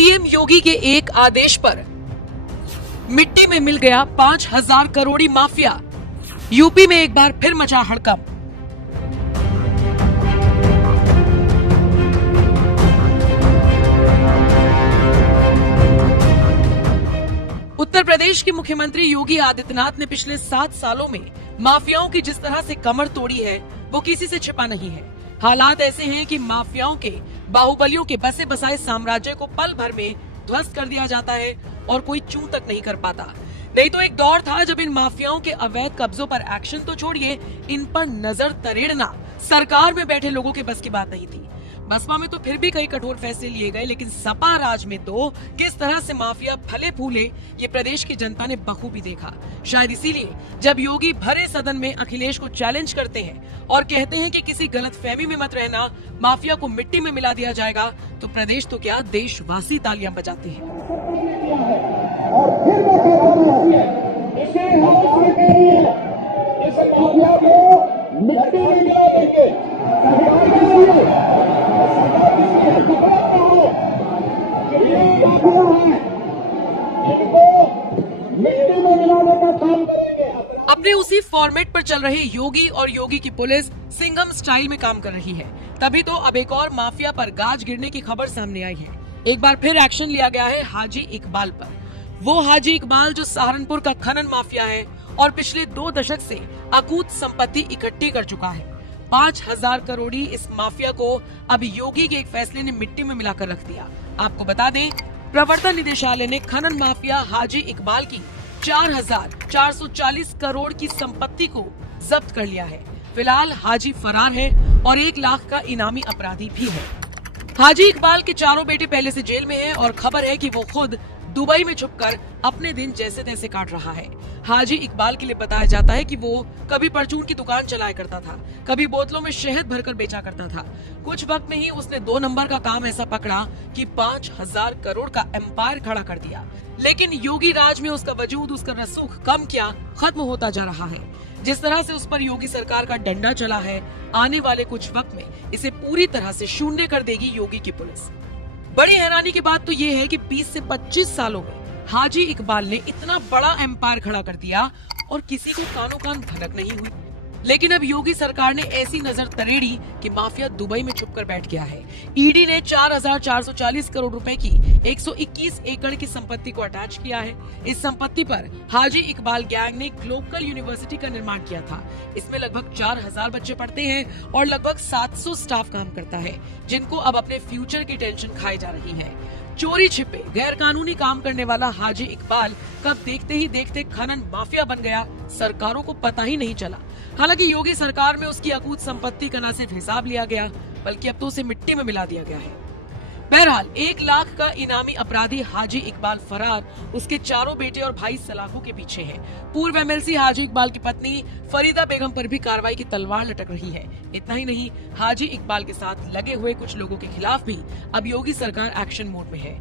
CM योगी के एक आदेश पर मिट्टी में मिल गया 5,000 करोड़ी माफिया। यूपी में एक बार फिर मचा हड़कंप। उत्तर प्रदेश के मुख्यमंत्री योगी आदित्यनाथ ने पिछले 7 सालों में माफियाओं की जिस तरह से कमर तोड़ी है वो किसी से छिपा नहीं है। हालात ऐसे हैं कि माफियाओं के बाहुबलियों के बसे बसाए साम्राज्य को पल भर में ध्वस्त कर दिया जाता है और कोई चूं तक नहीं कर पाता। नहीं तो एक दौर था जब इन माफियाओं के अवैध कब्जों पर एक्शन तो छोड़िए, इन पर नजर तरेड़ना सरकार में बैठे लोगों के बस की बात नहीं थी। बसपा में तो फिर भी कई कठोर फैसले लिए गए, लेकिन सपा राज में तो किस तरह से माफिया फले फूले ये प्रदेश की जनता ने बखूबी देखा। शायद इसीलिए जब योगी भरे सदन में अखिलेश को चैलेंज करते हैं और कहते हैं कि किसी गलतफहमी में मत रहना, माफिया को मिट्टी में मिला दिया जाएगा, तो प्रदेश तो क्या देशवासी तालियां बजाते हैं। और फिर इस माफिया को मिट्टी में मिला देंगे। अपने उसी फॉर्मेट पर चल रहे योगी और योगी की पुलिस सिंघम स्टाइल में काम कर रही है। तभी तो अब एक और माफिया पर गाज गिरने की खबर सामने आई है। एक बार फिर एक्शन लिया गया है हाजी इकबाल पर। वो हाजी इकबाल जो सहारनपुर का खनन माफिया है और पिछले 2 दशक से अकूत संपत्ति इकट्ठी कर चुका है। 5,000 करोड़ी इस माफिया को अब योगी के एक फैसले ने मिट्टी में मिलाकर रख दिया। आपको बता दें, प्रवर्तन निदेशालय ने खनन माफिया हाजी इकबाल की 4,440 करोड़ की संपत्ति को जब्त कर लिया है। फिलहाल हाजी फरार है और 1 लाख का इनामी अपराधी भी है। हाजी इकबाल के चारों बेटे पहले से जेल में हैं और खबर है कि वो खुद दुबई में छुपकर अपने दिन जैसे तैसे काट रहा है। हाजी इकबाल के लिए बताया जाता है कि वो कभी परचून की दुकान चलाया करता था, कभी बोतलों में शहद भरकर बेचा करता था। कुछ वक्त में ही उसने 2 नंबर का काम ऐसा पकड़ा कि 5,000 करोड़ का एम्पायर खड़ा कर दिया। लेकिन योगी राज में उसका वजूद, उसका रसूख कम क्या खत्म होता जा रहा है। जिस तरह से उस पर योगी सरकार का डंडा चला है, आने वाले कुछ वक्त में इसे पूरी तरह से शून्य कर देगी योगी की पुलिस। बड़ी हैरानी की बात तो ये है कि 20 से 25 सालों में हाजी इकबाल ने इतना बड़ा एम्पायर खड़ा कर दिया और किसी को कानों कान भनक नहीं हुई। लेकिन अब योगी सरकार ने ऐसी नजर तरेड़ी कि माफिया दुबई में छुपकर बैठ गया है। ईडी ने 4,440 करोड़ रुपए की 121 एकड़ की संपत्ति को अटैच किया है। इस संपत्ति पर हाजी इकबाल गैंग ने ग्लोबल यूनिवर्सिटी का निर्माण किया था। इसमें लगभग 4,000 बच्चे पढ़ते हैं और लगभग 700 स्टाफ काम करता है, जिनको अब अपने फ्यूचर की टेंशन खाई जा रही है। चोरी छिपे गैर कानूनी काम करने वाला हाजी इकबाल कब देखते ही देखते खनन माफिया बन गया, सरकारों को पता ही नहीं चला। हालांकि योगी सरकार में उसकी अकूत संपत्ति का न सिर्फ हिसाब लिया गया, बल्कि अब तो उसे मिट्टी में मिला दिया गया है। बहरहाल 1 लाख का इनामी अपराधी हाजी इकबाल फरार, उसके चारों बेटे और भाई सलाखों के पीछे है। पूर्व एमएलसी हाजी इकबाल की पत्नी फरीदा बेगम पर भी कार्रवाई की तलवार लटक रही है। इतना ही नहीं, हाजी इकबाल के साथ लगे हुए कुछ लोगों के खिलाफ भी अब योगी सरकार एक्शन मोड में है।